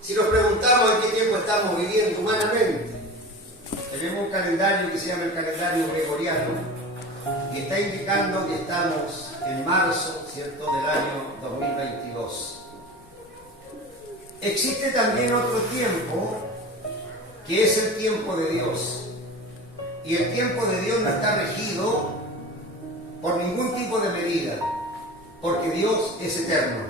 Si nos preguntamos en qué tiempo estamos viviendo humanamente, tenemos un calendario que se llama el calendario gregoriano y está indicando que estamos en marzo, ¿cierto?, del año 2022. Existe también otro tiempo que es el tiempo de Dios. Y el tiempo de Dios no está regido por ningún tipo de medida, porque Dios es eterno.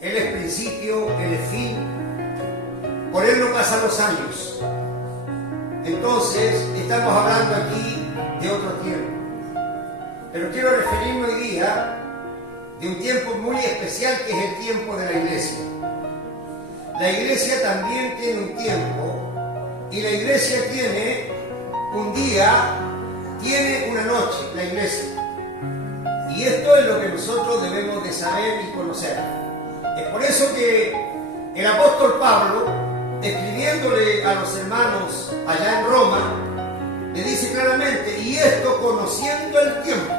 Él es principio, Él es fin. Por Él no pasan los años. Entonces, estamos hablando aquí de otro tiempo. Pero quiero referirme hoy día de un tiempo muy especial que es el tiempo de la iglesia. La iglesia también tiene un tiempo y la iglesia tiene un día, tiene una noche, la iglesia. Y esto es lo que nosotros debemos de saber y conocer. Es por eso que el apóstol Pablo, escribiéndole a los hermanos allá en Roma, le dice claramente, y esto conociendo el tiempo.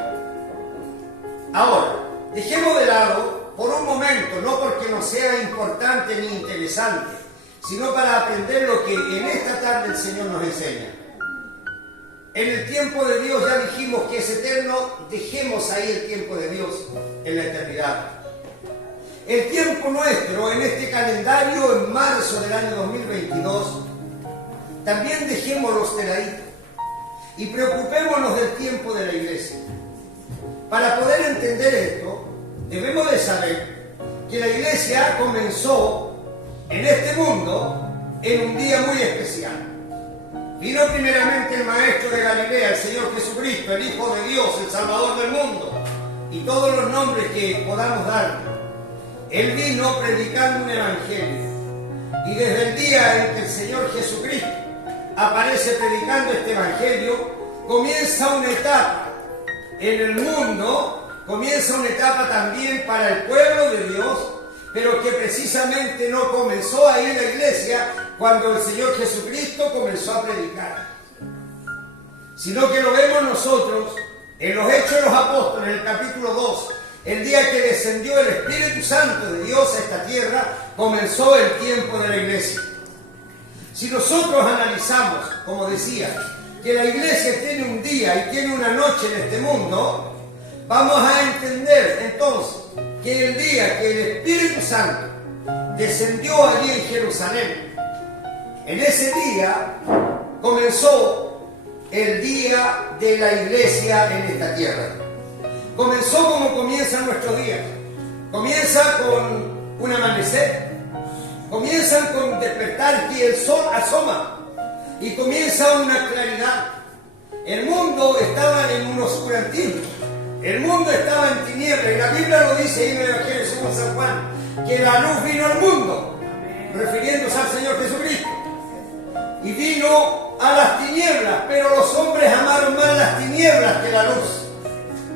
Ahora, dejemos de lado por un momento, no porque no sea importante ni interesante, sino para aprender lo que en esta tarde el Señor nos enseña. En el tiempo de Dios ya dijimos que es eterno, dejemos ahí el tiempo de Dios en la eternidad. El tiempo nuestro en este calendario en marzo del año 2022, también dejémoslos de ahí y preocupémonos del tiempo de la iglesia. Para poder entender esto, debemos de saber que la iglesia comenzó en este mundo en un día muy especial. Vino primeramente el Maestro de Galilea, el Señor Jesucristo, el Hijo de Dios, el Salvador del mundo, y todos los nombres que podamos darle. Él vino predicando un evangelio, y desde el día en que el Señor Jesucristo aparece predicando este evangelio, comienza una etapa en el mundo, comienza una etapa también para el pueblo de Dios, pero que precisamente no comenzó ahí en la iglesia cuando el Señor Jesucristo comenzó a predicar, sino que lo vemos nosotros en los Hechos de los Apóstoles, en el capítulo 2, el día que descendió el Espíritu Santo de Dios a esta tierra, comenzó el tiempo de la iglesia. Si nosotros analizamos, como decía, que la iglesia tiene un día y tiene una noche en este mundo, vamos a entender entonces que el día que el Espíritu Santo descendió allí en Jerusalén, en ese día comenzó el día de la iglesia en esta tierra. Comenzó como comienzan nuestros días. Comienza con un amanecer, comienzan con despertar y el sol asoma y comienza una claridad. El mundo estaba en un oscurantismo, el mundo estaba en tinieblas, y la Biblia lo dice en el Evangelio según San Juan, que la luz vino al mundo, refiriéndose al Señor Jesucristo, y vino a las tinieblas, pero los hombres amaron más las tinieblas que la luz.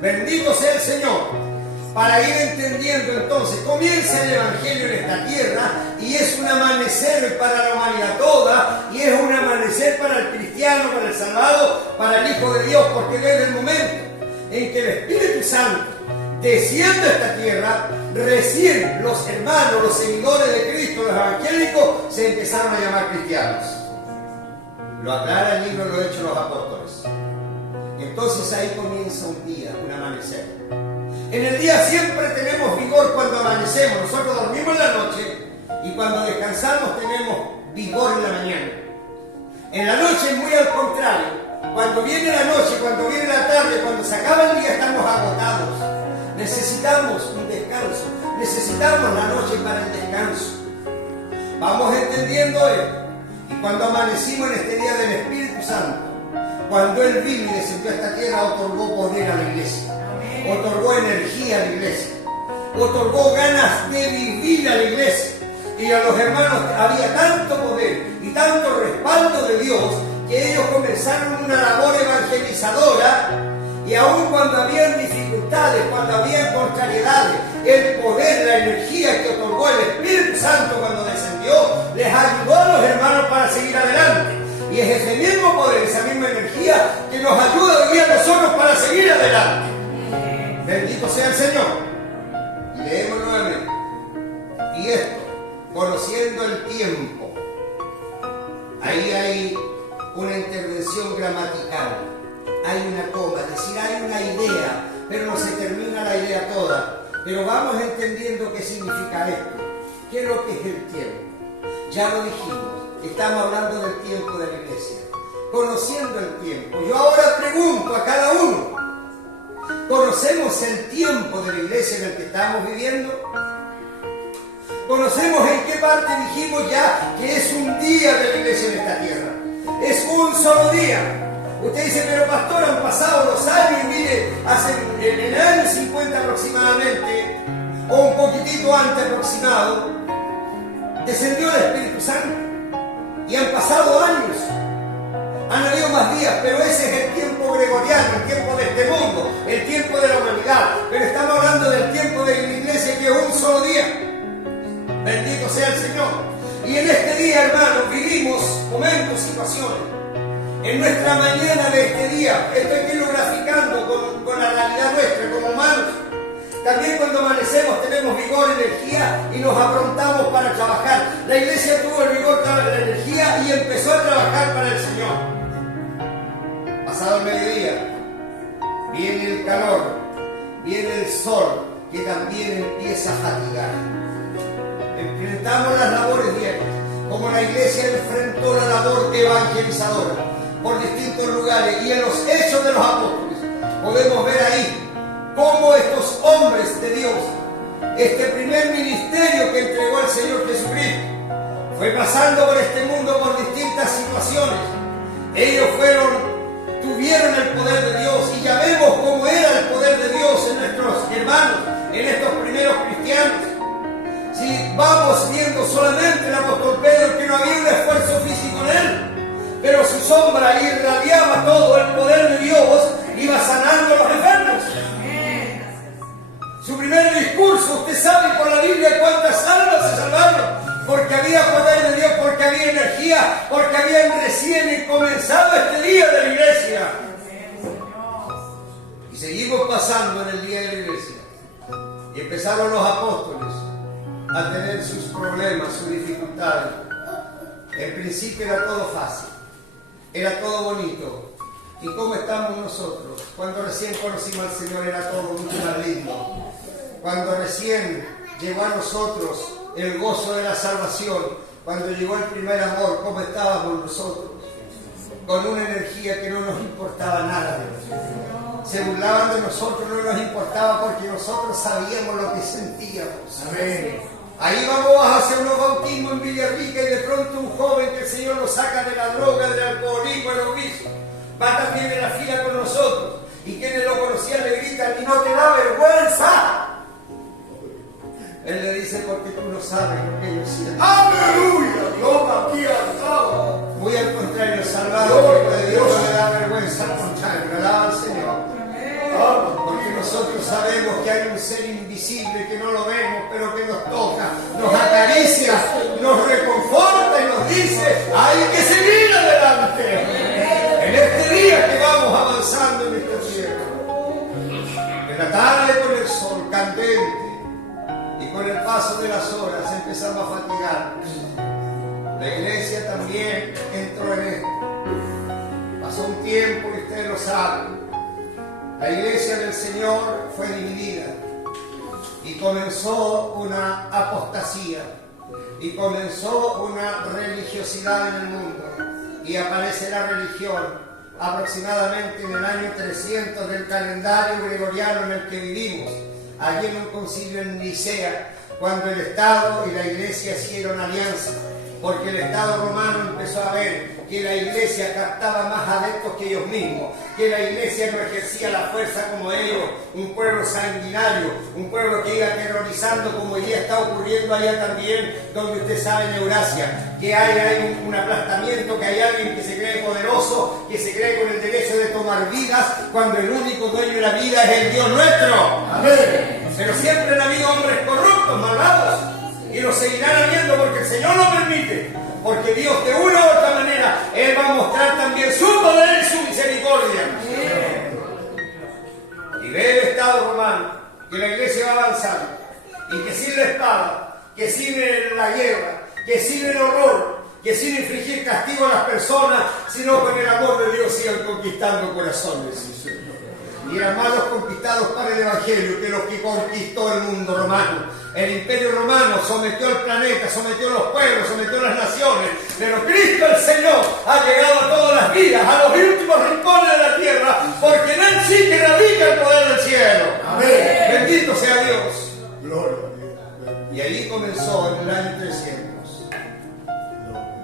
Bendito sea el Señor. Para ir entendiendo entonces, comienza el Evangelio en esta tierra y es un amanecer para la humanidad toda, y es un amanecer para el cristiano, para el salvado, para el Hijo de Dios, porque desde el momento en que el Espíritu Santo desciende a esta tierra, recién los hermanos, los seguidores de Cristo, los evangélicos, se empezaron a llamar cristianos. Lo aclara el libro de los Hechos de los Apóstoles. Entonces ahí comienza un día, un amanecer. En el día siempre tenemos vigor cuando amanecemos. Nosotros dormimos en la noche y cuando descansamos tenemos vigor en la mañana. En la noche es muy al contrario. Cuando viene la noche, cuando viene la tarde, cuando se acaba el día estamos agotados. Necesitamos un descanso. Necesitamos la noche para el descanso. Vamos entendiendo esto. Y cuando amanecimos en este día del Espíritu Santo, cuando Él vino y descendió a esta tierra, otorgó poder a la iglesia, otorgó energía a la iglesia, otorgó ganas de vivir a la iglesia. Y a los hermanos había tanto poder y tanto respaldo de Dios que ellos comenzaron una labor evangelizadora, y aun cuando habían dificultades, cuando habían contrariedades, el poder, la energía que otorgó el Espíritu Santo cuando descendió, les ayudó a los hermanos para seguir adelante. Y es ese mismo poder, esa misma energía que nos ayuda hoy día a nosotros para seguir adelante. Bendito sea el Señor. Y leemos nuevamente. Y esto, conociendo el tiempo. Ahí hay una intervención gramatical, hay una coma, es decir, hay una idea, pero no se termina la idea toda. Pero vamos entendiendo qué significa esto. ¿Qué es lo que es el tiempo? Ya lo dijimos, estamos hablando del tiempo de la iglesia, conociendo el tiempo. Yo ahora pregunto a cada uno, ¿conocemos el tiempo de la iglesia en el que estamos viviendo? ¿Conocemos en qué parte dijimos ya que es un día de la iglesia en esta tierra? Es un solo día. Usted dice, pero pastor, han pasado los años y mire, hace en el año 50 aproximadamente, o un poquitito antes aproximado, descendió el Espíritu Santo y han pasado años, han habido más días, pero ese es el tiempo gregoriano, el tiempo de este mundo, el tiempo de la humanidad. Pero estamos hablando del tiempo de la iglesia, que es un solo día. Bendito sea el Señor. Y en este día, hermanos, vivimos momentos, situaciones. En nuestra mañana de este día, esto hay que irlo graficando con la realidad nuestra como humanos. También cuando amanecemos tenemos vigor, energía y nos aprontamos para trabajar. La iglesia tuvo el vigor, la energía y empezó a trabajar para el Señor. Pasado el mediodía, viene el calor, viene el sol, que también empieza a fatigar. Enfrentamos las labores diarias, como la iglesia enfrentó la labor evangelizadora por distintos lugares, y en los Hechos de los Apóstoles podemos ver ahí cómo estos hombres de Dios, este primer ministerio que entregó el Señor Jesucristo, fue pasando por este mundo por distintas situaciones. Ellos tuvieron el poder de Dios, y ya vemos cómo era el poder de Dios en nuestros hermanos, en estos primeros cristianos. Si vamos viendo solamente el apóstol Pedro, que no había un esfuerzo físico en él, pero su sombra irradiaba todo el poder de Dios, iba sanando a los enfermos. Su primer discurso, usted sabe por la Biblia cuántas almas se salvaron, porque había poder de Dios, porque había energía, porque habían recién comenzado este día de la iglesia. Y seguimos pasando en el día de la iglesia. Y empezaron los apóstoles a tener sus problemas, sus dificultades. En principio era todo fácil, era todo bonito. ¿Y cómo estamos nosotros? Cuando recién conocimos al Señor era todo mucho más lindo. Cuando recién llegó a nosotros el gozo de la salvación, cuando llegó el primer amor, ¿cómo estábamos nosotros? Con una energía que no nos importaba nada. Se burlaban de nosotros, no nos importaba, porque nosotros sabíamos lo que sentíamos. Amén. Ahí vamos a hacer unos bautismos en Villarrica, y de pronto un joven que el Señor lo saca de la droga, del alcoholismo, del vicio, va también en la fila con nosotros, y quienes lo conocían le gritan, ¿y no te da vergüenza? Él le dice, porque tú no sabes lo que yo siento. ¡Aleluya! Dios aquí alzado. Muy al contrario, salvador de Dios no le da vergüenza, al contrario, le da al Señor. Porque nosotros sabemos que hay un ser invisible que no lo vemos, pero que nos toca, nos acaricia, nos reconforta y nos dice, hay que seguir adelante. En este día que vamos avanzando en esta tierra, en la tarde con el sol candente, y con el paso de las horas empezamos a fatigarnos. La iglesia también entró en esto. Pasó un tiempo, y ustedes lo saben. La iglesia del Señor fue dividida, y comenzó una apostasía, y comenzó una religiosidad en el mundo, y aparece la religión aproximadamente en el año 300 del calendario gregoriano en el que vivimos, allí en un concilio en Nicea, cuando el Estado y la iglesia hicieron alianza, porque el Estado romano empezó a ver que la iglesia captaba más adeptos que ellos mismos, que la iglesia no ejercía la fuerza como ellos, un pueblo sanguinario, un pueblo que iba aterrorizando, como hoy día está ocurriendo allá también, donde usted sabe en Eurasia, que hay un aplastamiento, que hay alguien que se cree poderoso, que se cree con el derecho de tomar vidas, cuando el único dueño de la vida es el Dios nuestro. Amén. Pero siempre han habido hombres corruptos, malvados, y lo seguirán habiendo porque el Señor lo permite, porque Dios de una u otra manera, Él va a mostrar también su poder y su misericordia. Y ve el Estado romano, que la iglesia va avanzando, y que sin la espada, que sin la guerra, que sin el horror, que sin infligir castigo a las personas, sino con el amor de Dios sigan conquistando corazones. Y eran más los conquistados para el Evangelio que los que conquistó el mundo romano. El Imperio Romano sometió al planeta, sometió a los pueblos, sometió a las naciones. Pero Cristo el Señor ha llegado a todas las vidas, a los últimos rincones de la tierra, porque en Él sí que radica el poder del cielo. Amén. Bendito sea Dios. Gloria a Dios. Y ahí comenzó en el año 300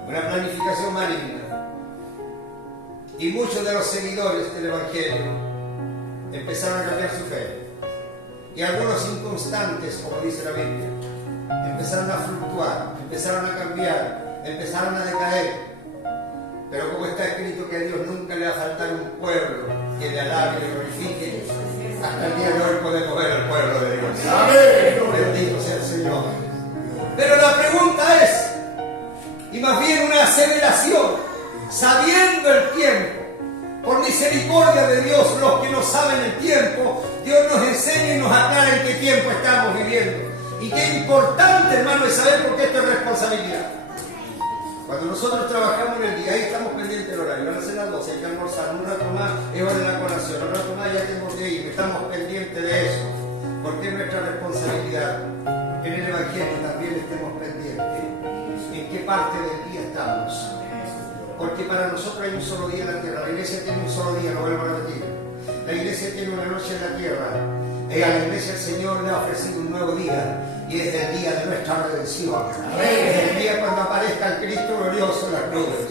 una planificación maligna. Y muchos de los seguidores del Evangelio empezaron a cambiar su fe. Y algunos inconstantes, como dice la Biblia, empezaron a fluctuar, empezaron a cambiar, empezaron a decaer. Pero como está escrito que a Dios nunca le va a faltar un pueblo que le alabe y le glorifique, hasta el día de hoy podemos ver al pueblo de Dios. Amén. Bendito sea el Señor. Pero la pregunta es, y más bien una aseveración, sabiendo el tiempo, por misericordia de Dios, los que no saben el tiempo, Dios nos enseña y nos aclara en qué tiempo estamos viviendo. Y qué importante, hermano, es saber por qué esto es responsabilidad. Cuando nosotros trabajamos en el día, ahí estamos pendientes del horario. Van a ser las 12, hay que almorzar, un rato más es hora de la colación, un rato más ya tengo que ir. Estamos pendientes de eso, porque es nuestra responsabilidad. En el Evangelio también estemos pendientes en qué parte del día estamos. Porque para nosotros hay un solo día en la tierra. La iglesia tiene un solo día, lo vuelvo a repetir. La iglesia tiene una noche en la tierra. Y a la iglesia el Señor le ha ofrecido un nuevo día. Y es el día de nuestra redención. Es el día cuando aparezca el Cristo glorioso en las nubes.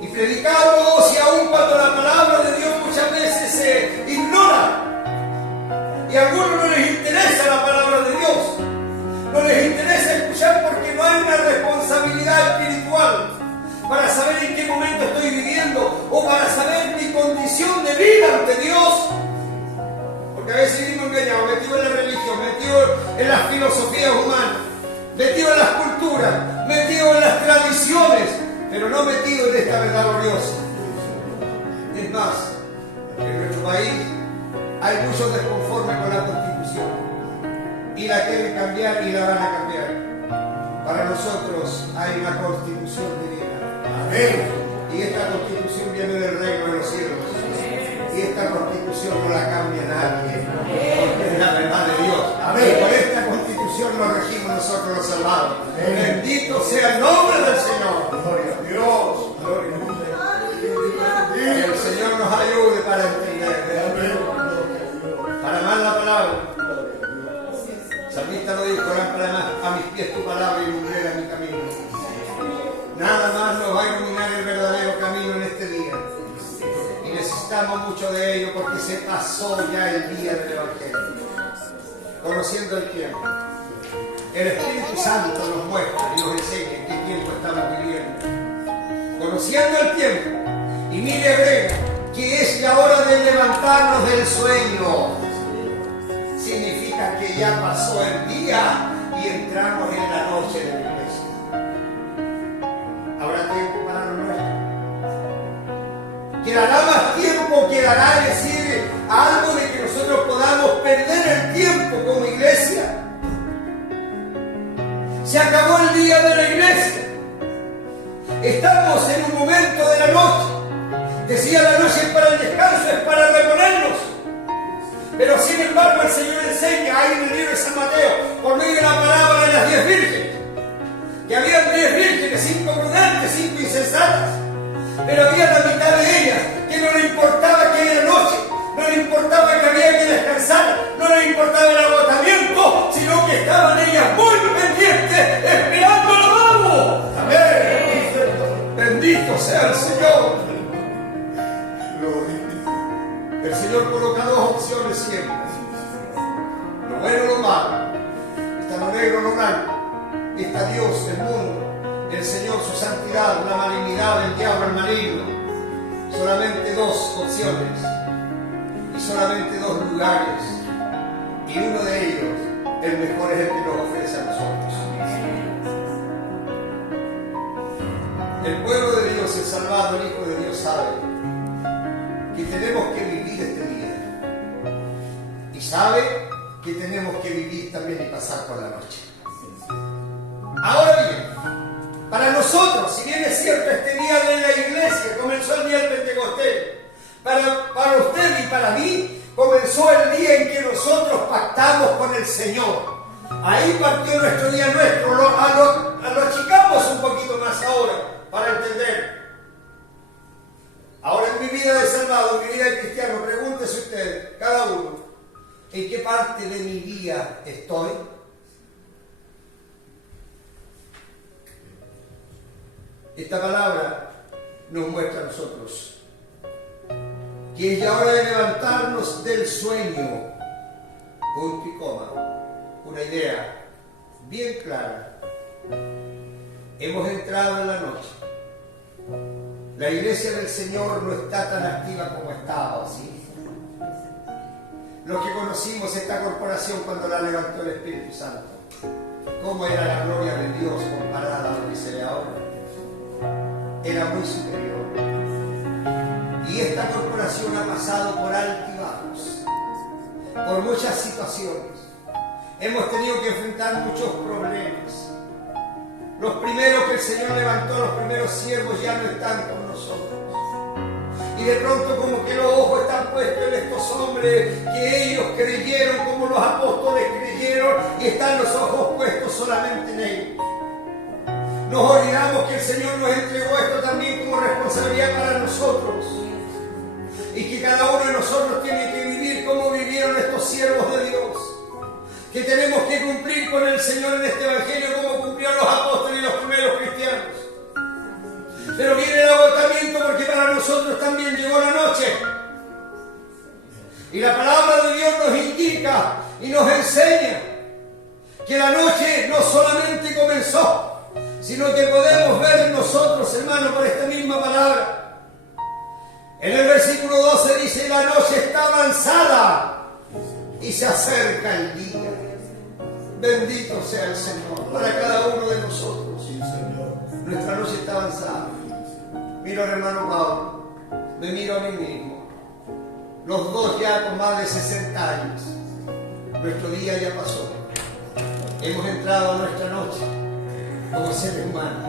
Y predicamos, y aun cuando la palabra de Dios muchas veces se ignora. Y a algunos no les interesa la palabra de Dios. No les interesa escuchar porque no hay una responsabilidad espiritual para saber en qué momento estoy viviendo o para saber mi condición de vida ante Dios. Porque a veces vivimos engañados, metidos en la religión, metidos en las filosofías humanas, metidos en las culturas, metidos en las tradiciones, pero no metidos en esta verdad gloriosa. Es más, en nuestro país hay muchos desconformes con la Constitución y la quieren cambiar y la van a cambiar. Para nosotros hay una Constitución divina. Amén. Y esta Constitución viene del reino de los cielos. Y esta Constitución no la cambia nadie. Porque es la verdad de Dios. Amén. Y con esta Constitución nos regimos nosotros los salvados. Amén. Bendito sea el nombre del Señor. Gloria a Dios. Gloria a Dios. Que el Señor nos ayude para entender. Para amar la palabra. El salmista lo dijo, lámpara a mis pies tu palabra y lumbrera mi camino. Nada más nos va a iluminar el verdadero camino en este día. Y necesitamos mucho de ello porque se pasó ya el día del Evangelio. Conociendo el tiempo. El Espíritu Santo nos muestra y nos enseña en qué tiempo estamos viviendo. Conociendo el tiempo. Y mire, agrega, que es la hora de levantarnos del sueño. Significa que ya pasó el día y entramos en la noche de la iglesia. ¿Habrá tiempo para lo nuestro? ¿Quedará más tiempo? ¿Quedará, es decir, algo de que nosotros podamos perder el tiempo como iglesia? Se acabó el día de la iglesia. Estamos en un momento de la noche. Decía, la noche es para el descanso, es para reponernos. Pero sin embargo el Señor enseña ahí en el libro de San Mateo, por medio de la parábola de las 10 vírgenes, que había 10 vírgenes, 5 prudentes, 5 insensatas, pero había la mitad de ellas que no le importaba que era noche, no le importaba que había que descansar, no le importaba el agotamiento, sino que estaban ellas muy pendientes, esperando al amado. Amén. Bendito sea el Señor. El Señor coloca dos opciones siempre. Lo bueno o lo malo. Está lo negro o lo blanco. Está Dios, el mundo, el Señor, su santidad, la malignidad, el diablo, el maligno. Solamente dos opciones. Y solamente dos lugares. Y uno de ellos, el mejor, es el que nos ofrece a nosotros. El pueblo de Dios, el salvado, el Hijo de Dios sabe que tenemos que vivir este día. Y sabe que tenemos que vivir también y pasar por la noche. nosotros, si bien es cierto, este día de la iglesia comenzó el día del Pentecostés, para usted y para mí comenzó el día en que nosotros pactamos con el Señor. Ahí partió nuestro día nuestro. Lo achicamos un poquito más ahora para entender. Ahora en mi vida de salvado, en mi vida de cristiano, pregúntese usted, cada uno, ¿en qué parte de mi día estoy? Esta palabra nos muestra a nosotros que es ya hora de levantarnos del sueño, punto y coma, una idea bien clara. Hemos entrado en la noche. La iglesia del Señor no está tan activa como estaba, ¿sí? Los que conocimos esta corporación cuando la levantó el Espíritu Santo, ¿cómo era la gloria de Dios comparada a lo que se ve ahora? Era muy superior. Y esta corporación ha pasado por altibajos, por muchas situaciones. Hemos tenido que enfrentar muchos problemas. Los primeros que el Señor levantó, los primeros siervos, ya no están con nosotros. Y de pronto como que los ojos están puestos en estos hombres que ellos creyeron, como los apóstoles creyeron, y están los ojos puestos solamente en ellos. Nos olvidamos que el Señor nos entregó esto también como responsabilidad para nosotros. Y que cada uno de nosotros tiene que vivir como vivieron estos siervos de Dios. Que tenemos que cumplir con el Señor en este Evangelio como cumplieron los apóstoles y los primeros cristianos. Pero viene el agotamiento porque para nosotros también llegó la noche. Y la palabra de Dios nos indica y nos enseña que la noche no solamente comenzó, sino que podemos ver nosotros, hermanos, por esta misma palabra. En el versículo 12 dice: la noche está avanzada y se acerca el día. Bendito sea el Señor para cada uno de nosotros. Sí, Señor. Nuestra noche está avanzada. Miro al hermano Pablo, me miro a mí mismo. Los dos ya con más de 60 años. Nuestro día ya pasó. Hemos entrado a nuestra noche como seres humanos.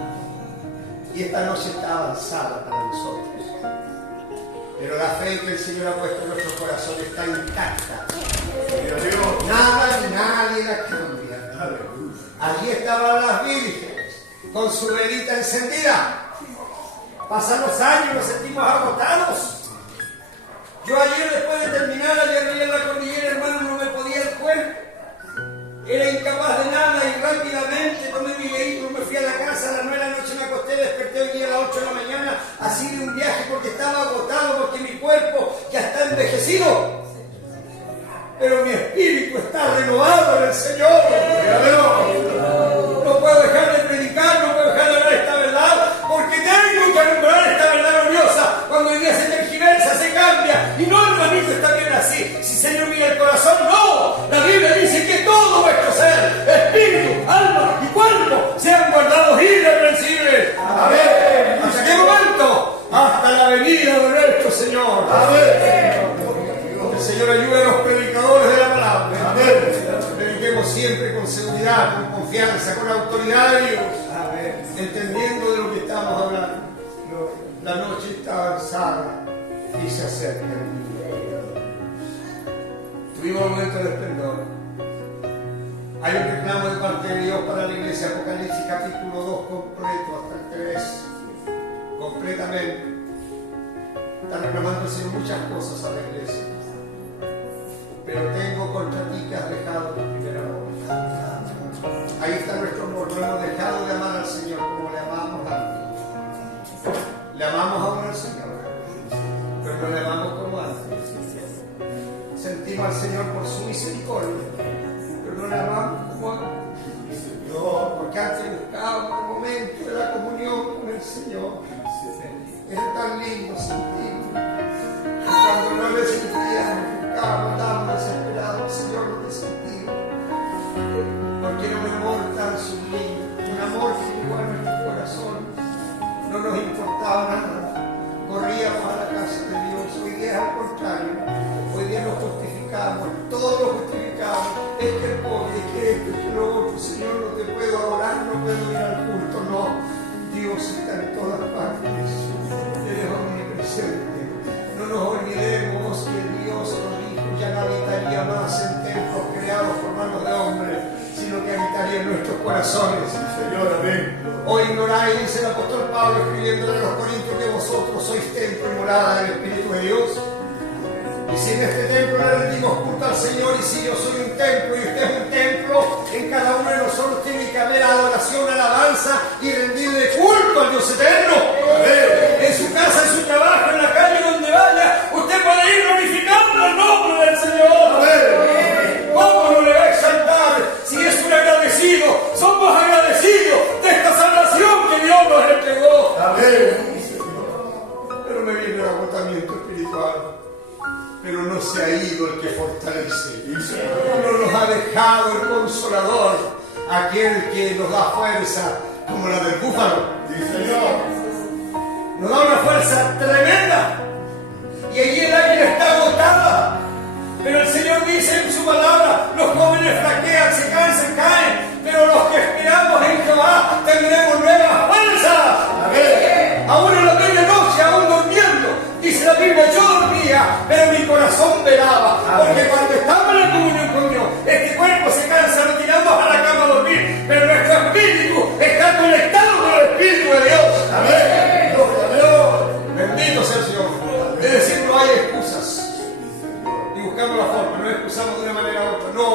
Y esta noche está avanzada para nosotros. Pero la fe que el Señor ha puesto en nuestro corazón está intacta. Nada ni nadie la cambia. Allí estaban las vírgenes con su velita encendida. Pasan los años, nos sentimos agotados. Yo ayer, después de terminar, ayer arriba en la cordillera, hermano, no me podía el cuerpo. Era incapaz de nada y rápidamente tomé mi vehículo, me fui a la casa, a las 9 de la noche me acosté, desperté hoy día a las 8 de la mañana, así de un viaje porque estaba agotado, porque mi cuerpo ya está envejecido. Pero mi espíritu está renovado en el Señor. No puedo dejar de predicar, no puedo dejar de hablar esta verdad, porque tengo que alumbrar esta verdad gloriosa. Cuando el día se tergiversa, se cambia. Y no, hermanito, está bien así. Si Señor mira el corazón, no. La Biblia dice que todo vuestro ser, espíritu, alma y cuerpo, sean guardados irreprensibles. Amén. ¿Hasta qué momento? Hasta la venida de nuestro Señor. Amén. El Señor ayude a los predicadores de la palabra. Amén. Prediquemos siempre con seguridad, con confianza, con autoridad de Dios. Amén. Entendiendo de lo que estamos hablando. La noche está avanzada y se acerca el día. Tuvimos un momento de esplendor. Hay un reclamo de parte de Dios para la iglesia. Apocalipsis capítulo 2 completo hasta el 3. Completamente. Está reclamando el Señor muchas cosas a la iglesia. Pero tengo contra ti que has dejado tu primer amor. Ahí está nuestro amor. No hemos dejado de amar al Señor como le amamos antes. Le amamos ahora al Señor, pero no le amamos como antes. Sentimos al Señor por su misericordia, pero no le amamos como antes. No, porque antes buscábamos el momento de la comunión con el Señor. Era tan lindo sentirlo. Cuando no le sentíamos, buscábamos, estábamos desesperados. Señor, no te sentimos. Porque era un amor tan sublime, un amor que llegó a nuestro corazón. No nos importaba nada. Corríamos a la casa de Dios. Hoy día es al contrario. Hoy día nos justificamos. Todos lo justificamos. Es que el pobre, es que esto, es que lo otro. Señor, no te puedo adorar, no puedo ir al culto. No. Dios Dios está en todas partes. Él es omnipresente. No nos olvidemos que Dios nos dijo, ya no habitaría más en templos creados por manos de hombres, sino que habitaría en nuestros corazones. Señor, amén. Hoy ignoráis, dice el apóstol Pablo escribiéndole a los Corintios, que vosotros sois templo y morada del Espíritu de Dios. Y si en este templo le rendimos culto al Señor, y si yo soy un templo y usted es un templo, en cada uno de nosotros tiene que haber adoración, alabanza y rendirle culto al Dios eterno. En su casa, en su trabajo, en la calle, donde vaya, usted puede ir glorificando el nombre del Señor. ¿Cómo no le va a exaltar si es un agradecido? Somos agradecidos de esta salvación que Dios nos entregó. Amén. Pero me viene el agotamiento espiritual. Pero no se ha ido el que fortalece. No nos ha dejado el Consolador, aquel que nos da fuerza como la del búfalo. Sí, Señor. Nos da una fuerza tremenda. Y allí el águila está agotada. Pero el Señor dice en su palabra, los jóvenes flaquean, se cansan, caen, pero los que esperamos en Jehová tendremos nuevas fuerzas. Amén. Aún en la medianoche, aún durmiendo, dice la Biblia, yo dormía, pero mi corazón velaba. Porque cuando estamos en la comunión con Dios, este cuerpo se cansa, nos tiramos a la cama a dormir, pero nuestro espíritu está conectado con el Espíritu de Dios. Amén. Gloria a Dios. Bendito sea el Señor. Es decir, no hay excusas. Y buscamos la forma, no excusamos de una manera u otra. No,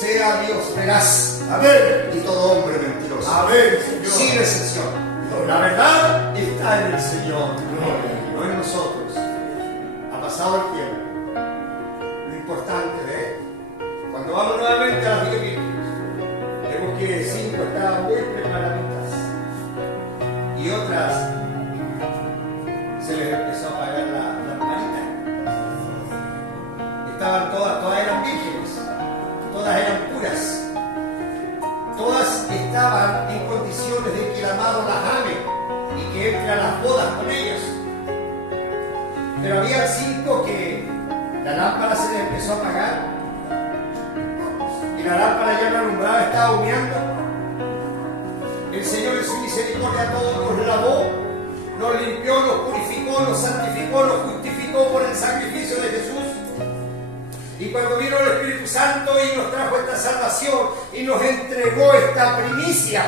sea Dios veraz. Amén. Y todo hombre mentiroso. Amén, Señor. Sin excepción. La verdad está en el Señor, no en nosotros. Ha pasado el tiempo. Lo importante de esto, cuando vamos nuevamente a las 10 vírgenes, vemos que 5 estaban muy preparaditas y otras se les empezó a apagar la lamparita. Estaban todas eran vírgenes, todas eran puras. Todas estaban en condiciones de que el amado las ame y que entre a las bodas con ellos. Pero había 5 que la lámpara se les empezó a apagar y la lámpara ya no alumbraba, estaba humeando. El Señor en su misericordia a todos nos lavó, nos limpió, nos purificó, nos santificó, nos justificó por el sacrificio de Jesús. Y cuando vino el Espíritu Santo y nos trajo esta salvación y nos entregó esta primicia,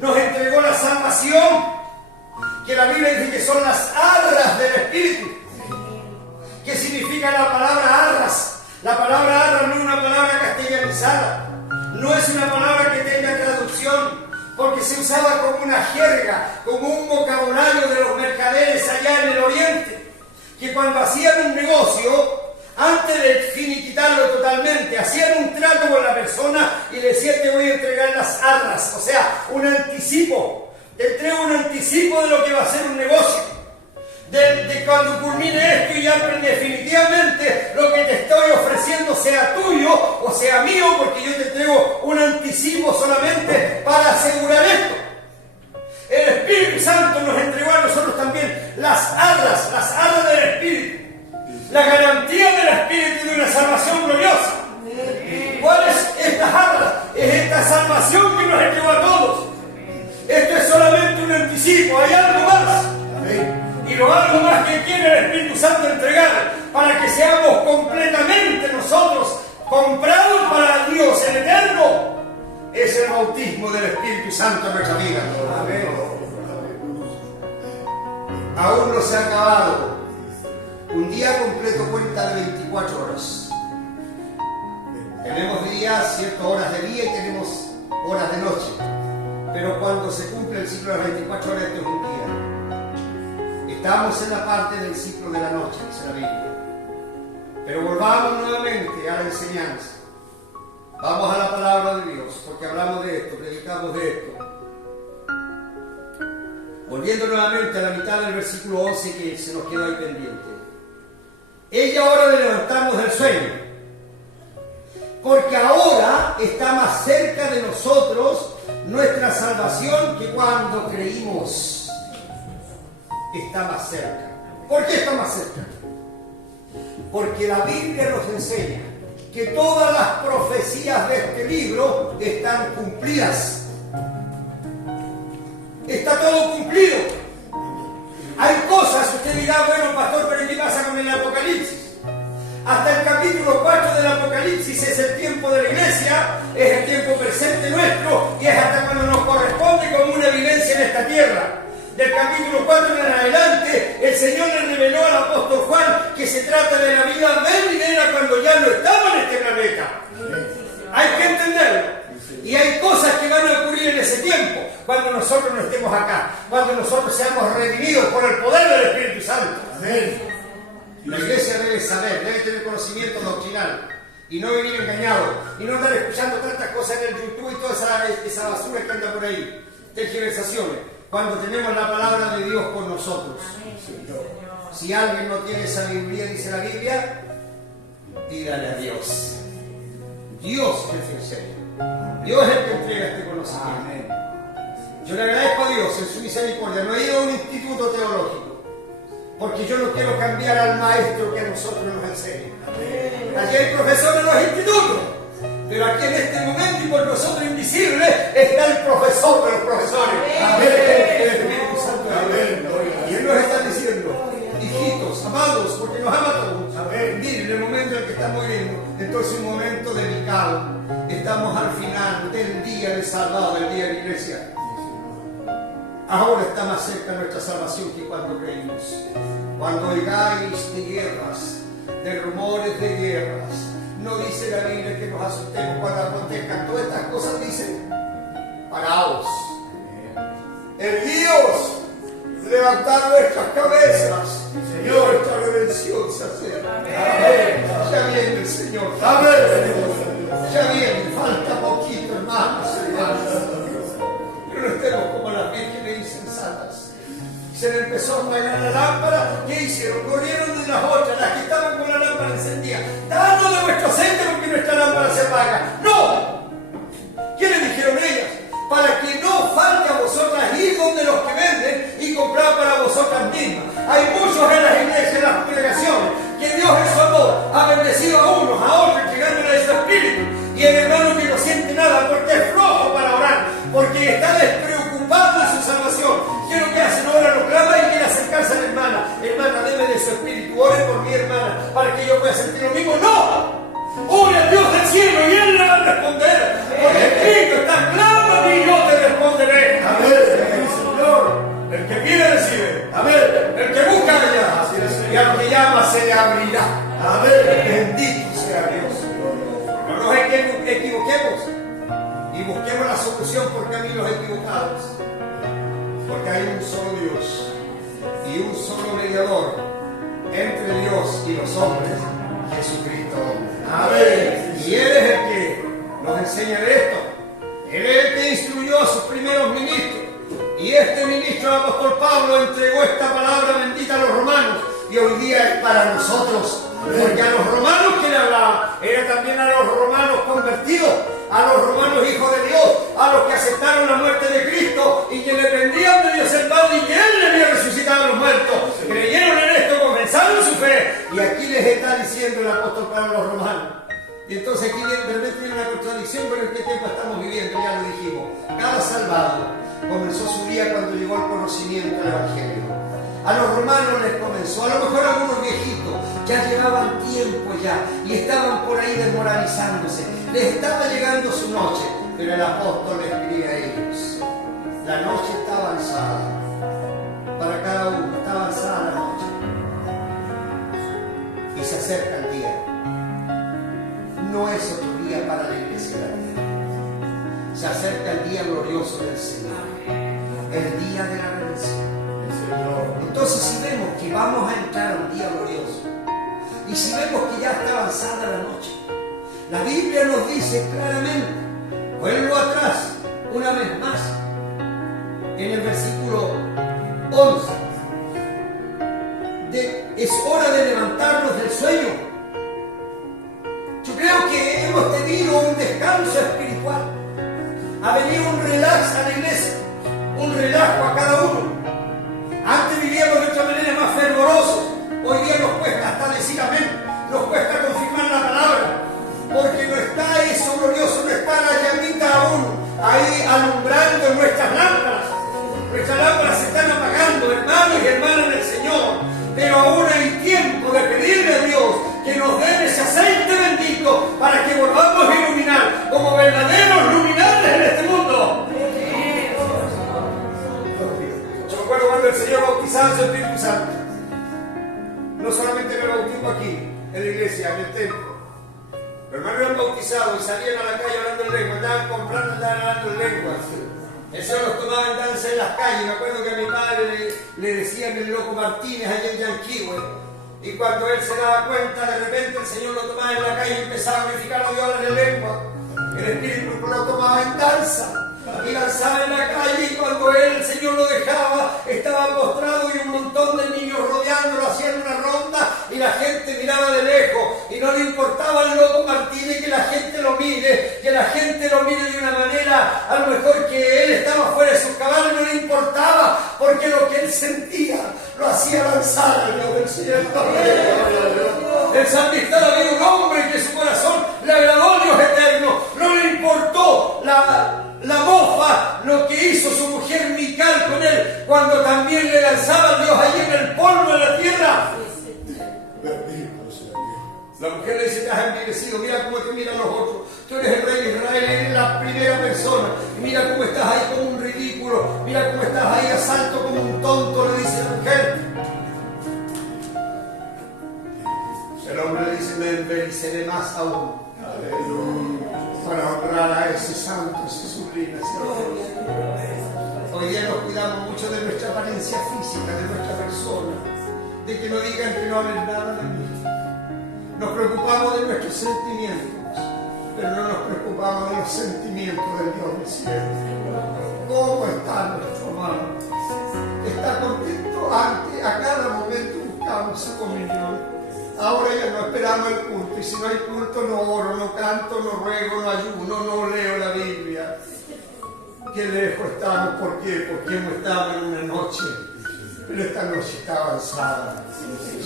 nos entregó la salvación, que la Biblia dice que son las arras del Espíritu. ¿Qué significa la palabra arras? La palabra arras no es una palabra castellanizada, no es una palabra que tenga traducción, porque se usaba como una jerga, como un vocabulario de los mercaderes allá en el oriente, que cuando hacían un negocio, antes de finiquitarlo totalmente, hacían un trato con la persona y le decían: te voy a entregar las arras, o sea, un anticipo. Te entrego un anticipo de lo que va a ser un negocio. De cuando culmine esto y ya definitivamente lo que te estoy ofreciendo sea tuyo o sea mío, porque yo te entrego un anticipo solamente para asegurar esto. El Espíritu Santo nos entregó a nosotros también las arras del Espíritu. La garantía del Espíritu de una salvación gloriosa. ¿Cuál es esta arras? Es esta salvación que nos entregó a todos. Esto es solamente un anticipo, hay algo más. Y lo algo más que quiere el Espíritu Santo entregar para que seamos completamente nosotros comprados para Dios, el Eterno, es el bautismo del Espíritu Santo en nuestra vida. Amén. Aún no se ha acabado. Un día completo cuenta de 24 horas. Tenemos días, ciertas horas de día y tenemos horas de noche. Pero cuando se cumple el ciclo de las 24 horas, esto es un día. Estamos en la parte del ciclo de la noche, dice la Biblia. Pero volvamos nuevamente a la enseñanza. Vamos a la palabra de Dios, porque hablamos de esto, predicamos de esto. Volviendo nuevamente a la mitad del versículo 11 que se nos quedó ahí pendiente. Es hora de levantarnos del sueño, porque ahora está más cerca de nosotros nuestra salvación que cuando creímos. Está más cerca. ¿Por qué está más cerca? Porque la Biblia nos enseña que todas las profecías de este libro están cumplidas. Está todo cumplido. Hay cosas, usted dirá, bueno, pastor, pero ¿qué pasa con el Apocalipsis? Hasta el capítulo 4 del Apocalipsis es el tiempo de la iglesia, es el tiempo presente nuestro y es hasta cuando nos corresponde como una vivencia en esta tierra. Del capítulo 4 en adelante, el Señor le reveló al apóstol Juan que se trata de la vida venidera cuando ya no estamos en este planeta. Hay que entenderlo. Y hay cosas que van a ocurrir en ese tiempo, cuando nosotros no estemos acá, cuando nosotros seamos redimidos por el poder del Espíritu Santo. Amén. La iglesia debe saber, debe tener conocimiento doctrinal y no venir engañado y no andar escuchando tantas cosas en el YouTube y toda esa basura que anda por ahí, tergiversaciones, cuando tenemos la palabra de Dios con nosotros. Si alguien no tiene sabiduría, dice la Biblia, dígale a Dios. Dios es el que enseña. Dios es el que entrega este conocimiento. Yo le agradezco a Dios en su misericordia. No he ido a un instituto teológico, porque yo no quiero cambiar al maestro que a nosotros nos enseña. Aquí hay profesores en los institutos, pero aquí en este momento y por nosotros invisibles está el profesor de los profesores. Amén. El Espíritu Santo. Amén. Y Él nos está diciendo, hijitos, amados, porque nos ama a todos. Amén. Miren, el momento en que estamos viviendo, entonces un momento delicado. Estamos al final del día del salvado, del día de la iglesia. Ahora está más cerca nuestra salvación que cuando creímos. Cuando oigáis de guerras, de rumores de guerras, no dice la Biblia que nos asustemos cuando acontezcan todas estas cosas, dice, paraos, erguíos, levantad vuestras cabezas, Señor, nuestra redención se acerca. Amén. Ya viene el Señor. Amén. Ya viene, falta poquito, hermanos, hermanas. Pero no estemos como las vírgenes insensatas. Se le empezó a bailar la lámpara. ¿Qué hicieron? Corrieron de las otras, las que estaban con la lámpara encendida. Danos de vuestro aceite porque nuestra lámpara se apaga. ¡No! ¿Qué le dijeron ellas? Para que no falte a vosotras ir donde los que venden y comprar para vosotras mismas. Hay muchos en las iglesias, en las congregaciones, que Dios en su amor ha bendecido a unos, a otros, entregándole su espíritu. Y el hermano que no siente nada porque es flojo para orar, porque está despreocupado de su salvación. ¿Qué es lo que hace? No ora, no clama y quiere acercarse a la hermana. Hermana, deme de su espíritu, ore por mi hermana, para que yo pueda sentir lo mismo. ¡No! Ore al Dios del cielo y Él le va a responder. Porque el Espíritu está, clama y yo te responderé. Amén, Señor. El que pide recibe. Amén. El que busca halla. Y al que llama se le abrirá. Amén. Bendito sea Dios. No nos equivoquemos y busquemos la solución por caminos equivocados. Porque hay un solo Dios y un solo mediador entre Dios y los hombres, Jesucristo. Amén. Y Él es el que nos enseña de esto. Él es el que instruyó a sus primeros ministros. Y este ministro, el apóstol Pablo, entregó esta palabra bendita a los romanos. Y hoy día es para nosotros. Porque a los romanos que le hablaba, era también a los romanos convertidos, a los romanos hijos de Dios, a los que aceptaron la muerte de Cristo y que le prendían de Dios el Padre y que Él le había resucitado a los muertos. Creyeron en esto, comenzaron su fe. Y aquí les está diciendo el apóstol Pablo a los romanos. Y entonces aquí de repente viene una contradicción, pero ¿en qué tiempo estamos viviendo? Ya lo dijimos. Cada salvado comenzó su día cuando llegó al conocimiento del Evangelio. A los romanos les comenzó, a lo mejor algunos viejitos ya llevaban tiempo ya y estaban por ahí desmoralizándose. Les estaba llegando su noche, pero el apóstol les escribía a ellos. La noche está avanzada. Para cada uno está avanzada la noche. Y se acerca el día. No es otro día para la iglesia de la tierra. Se acerca el día glorioso del Señor. El día de la redención. Entonces, si vemos que vamos a entrar a un día glorioso y si vemos que ya está avanzada la noche, la Biblia nos dice claramente, vuelvo atrás una vez más en el versículo 11, es hora de levantarnos del sueño. Yo creo que hemos tenido un descanso espiritual, ha venido un relax a la iglesia, un relajo a cada uno. Antes vivíamos de otra manera más fervorosos. Hoy día nos cuesta hasta decir amén. Nos cuesta confirmar la palabra. Porque no está eso glorioso, no está la llamita aún ahí alumbrando nuestras lámparas. bautizados en el Espíritu Santo. No solamente me bautizo aquí, en la iglesia, en el templo. Pero hermanos eran bautizados y salían a la calle hablando en lengua, andaban comprando, andaban hablando en lenguas. El Señor los tomaba en danza en las calles. Me acuerdo que a mi padre le decían el loco Martínez allá en Yanquihue. Y cuando él se daba cuenta, de repente el Señor lo tomaba en la calle y empezaba a glorificar a Dios en lengua. El Espíritu lo tomaba en danza y danzaba en la calle, y cuando el Señor lo dejaba, estaba postrado y un montón de niños rodeándolo, hacían una ronda y la gente miraba de lejos y no le importaba al loco Martínez que la gente lo mire, de una manera a lo mejor que él estaba fuera de sus cabales, no le importaba, porque lo que él sentía lo hacía danzar en lo del Señor. El salmista había un hombre que su corazón le agradó a Dios eterno, no le importó la mofa, lo que hizo su mujer Mical con él, cuando también le lanzaba a Dios allí en el polvo de la tierra. Bendito sea Dios. La mujer le dice: te has envilecido, mira cómo te miran los otros, tú eres el rey de Israel, eres la primera persona, mira cómo estás ahí como un ridículo, mira cómo estás ahí a salto como un tonto, le dice la mujer. El hombre le dice: me envileceré más aún. Aleluya. Para honrar a ese santo, ese sublime Señor. Hoy día nos cuidamos mucho de nuestra apariencia física, de nuestra persona, de que no digan que no hablen nada de mí. Nos preocupamos de nuestros sentimientos, pero no nos preocupamos de los sentimientos del Dios del cielo. ¿Cómo está nuestro hermano? ¿Está contento? Antes, a cada momento buscamos su comunión. Ahora ya no esperamos el culto, y si no hay culto no oro, no canto, no ruego, no ayuno, no leo la Biblia. Qué lejos estamos. ¿Por qué? Porque hemos estado en una noche, pero esta noche está avanzada.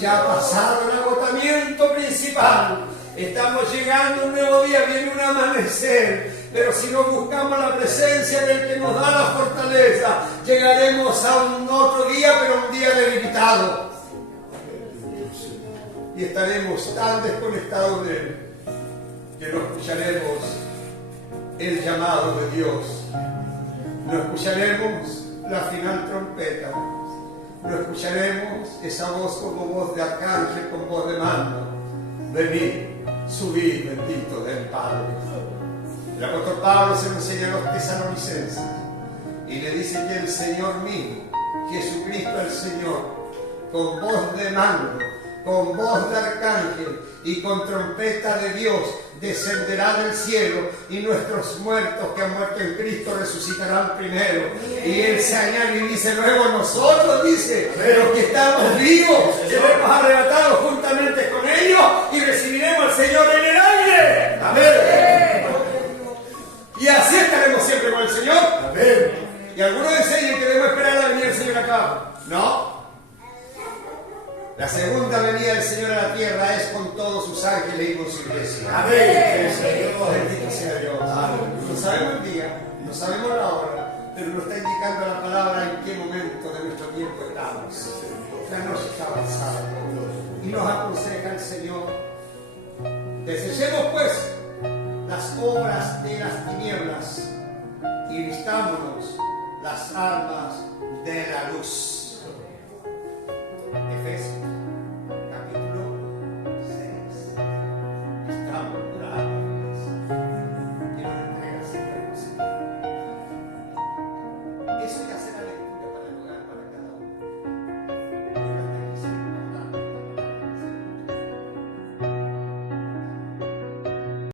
Ya ha pasado el agotamiento principal, estamos llegando a un nuevo día, viene un amanecer. Pero si no buscamos la presencia del que nos da la fortaleza, llegaremos a un otro día, pero un día debilitado. Y estaremos tan desconectados de Él que no escucharemos el llamado de Dios, no escucharemos la final trompeta, no escucharemos esa voz como voz de arcángel, con voz de mando: venid, subid, bendito del Padre. El apóstol Pablo se lo enseña a los tesalonicenses y le dice que el Señor mismo, Jesucristo el Señor, con voz de mando, con voz de arcángel y con trompeta de Dios, descenderá del cielo, y nuestros muertos que han muerto en Cristo resucitarán primero. Y Él se añade y dice: luego nosotros, dice, los que estamos vivos, seremos arrebatados juntamente con ellos y recibiremos al Señor en el aire. Amén. Y así estaremos siempre con el Señor. Amén. Y algunos enseñan que debemos esperar la venida del Señor acá. No. La segunda venida del Señor a la tierra es con todos sus ángeles y con su iglesia. Amén. Bendito sea Dios. No sabemos el día, no sabemos la hora, pero nos está indicando la palabra en qué momento de nuestro tiempo estamos. La noche está avanzada y nos aconseja el Señor: desechemos pues las obras de las tinieblas y vistámonos las armas de la luz. Efesios